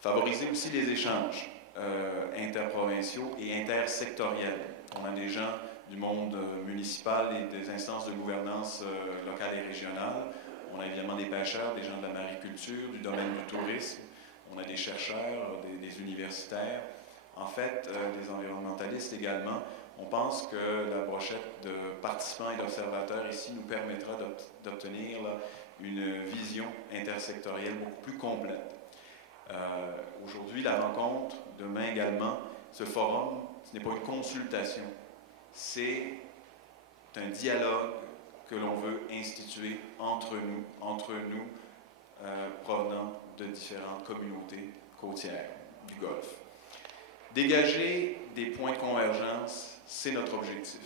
Favoriser aussi les échanges interprovinciaux et intersectoriels. On a des gens du monde municipal et des instances de gouvernance locale et régionale. On a évidemment des pêcheurs, des gens de la mariculture, du domaine du tourisme. On a des chercheurs, des universitaires. En fait, des environnementalistes également. On pense que la brochette de participants et d'observateurs ici nous permettra d'obtenir une vision intersectorielle beaucoup plus complète. Aujourd'hui, la rencontre, demain également, ce forum, ce n'est pas une consultation, c'est un dialogue que l'on veut instituer entre nous provenant de différentes communautés côtières du Golfe. Dégager des points de convergence, c'est notre objectif.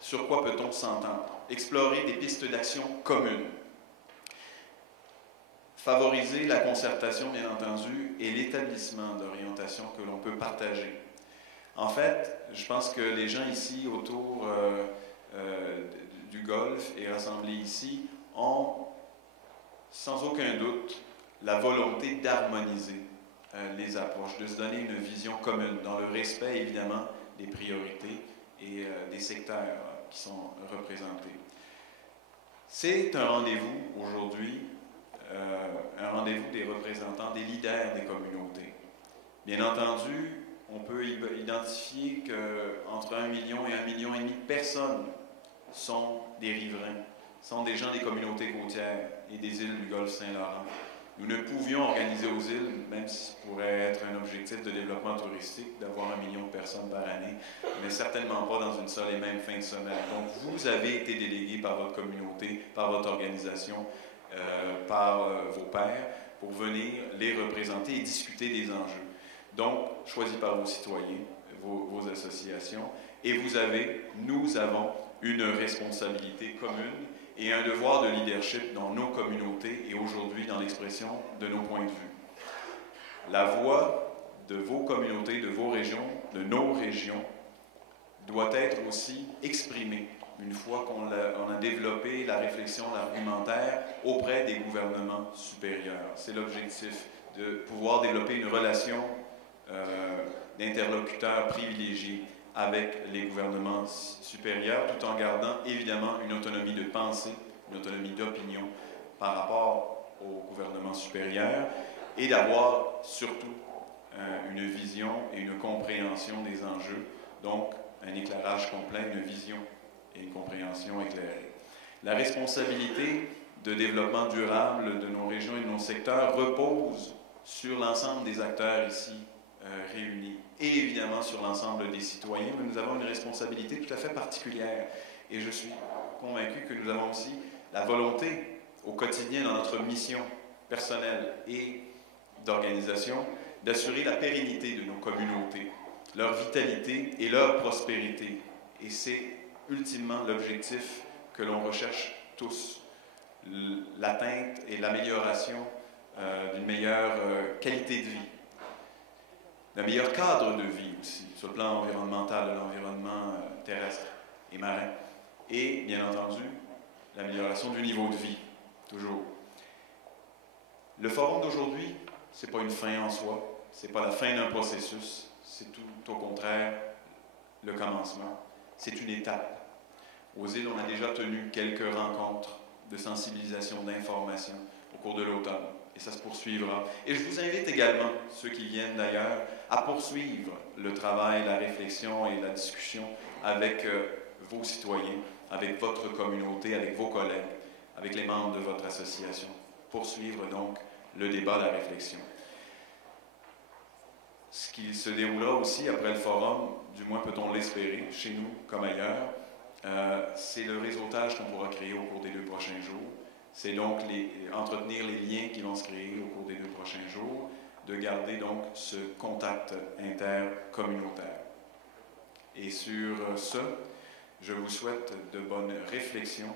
Sur quoi peut-on s'entendre? Explorer des pistes d'action communes. Favoriser la concertation, bien entendu, et l'établissement d'orientations que l'on peut partager. En fait, je pense que les gens ici autour du Golfe et rassemblés ici ont, sans aucun doute, la volonté d'harmoniser les approches, de se donner une vision commune, dans le respect, évidemment, des priorités et des secteurs qui sont représentés. C'est un rendez-vous aujourd'hui, un rendez-vous des représentants, des leaders des communautés. Bien entendu, on peut identifier qu'entre 1 million et 1,5 million de personnes sont des riverains, sont des gens des communautés côtières et des îles du Golfe Saint-Laurent. Nous ne pouvions organiser aux îles, même si ce pourrait être un objectif de développement touristique, d'avoir 1 million de personnes par année, mais certainement pas dans une seule et même fin de semaine. Donc, vous avez été délégués par votre communauté, par votre organisation, par vos pairs, pour venir les représenter et discuter des enjeux. Donc, choisis par vos citoyens, vos associations, et nous avons une responsabilité commune et un devoir de leadership dans nos communautés et aujourd'hui dans l'expression de nos points de vue. La voix de vos communautés, de vos régions, de nos régions, doit être aussi exprimée une fois qu'on a développé la réflexion, l'argumentaire auprès des gouvernements supérieurs. C'est l'objectif, de pouvoir développer une relation d'interlocuteur privilégié avec les gouvernements supérieurs, tout en gardant évidemment une autonomie de pensée, une autonomie d'opinion par rapport au gouvernement supérieur, et d'avoir surtout une vision et une compréhension des enjeux, donc un éclairage complet, une vision et une compréhension éclairée. La responsabilité de développement durable de nos régions et de nos secteurs repose sur l'ensemble des acteurs ici réunis et évidemment sur l'ensemble des citoyens, mais nous avons une responsabilité tout à fait particulière et je suis convaincu que nous avons aussi la volonté au quotidien dans notre mission personnelle et d'organisation d'assurer la pérennité de nos communautés, leur vitalité et leur prospérité. Et c'est ultimement l'objectif que l'on recherche tous, l'atteinte et l'amélioration d'une meilleure qualité de vie, d'un meilleur cadre de vie aussi, sur le plan environnemental, de l'environnement terrestre et marin, et bien entendu, l'amélioration du niveau de vie, toujours. Le forum d'aujourd'hui, ce n'est pas une fin en soi, ce n'est pas la fin d'un processus, c'est tout au contraire le commencement. C'est une étape. Aux îles, on a déjà tenu quelques rencontres de sensibilisation, d'information au cours de l'automne. Et ça se poursuivra. Et je vous invite également, ceux qui viennent d'ailleurs, à poursuivre le travail, la réflexion et la discussion avec vos citoyens, avec votre communauté, avec vos collègues, avec les membres de votre association. Poursuivre donc le débat, la réflexion. Ce qui se déroulera aussi après le forum, du moins peut-on l'espérer, chez nous comme ailleurs, c'est le réseautage qu'on pourra créer au cours des 2 prochains jours. C'est donc entretenir les liens qui vont se créer au cours des 2 prochains jours, de garder donc ce contact intercommunautaire. Et sur ce, je vous souhaite de bonnes réflexions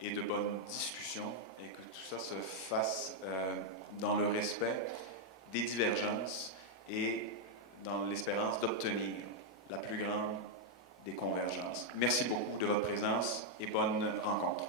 et de bonnes discussions et que tout ça se fasse dans le respect des divergences et dans l'espérance d'obtenir la plus grande des convergences. Merci beaucoup de votre présence et bonne rencontre.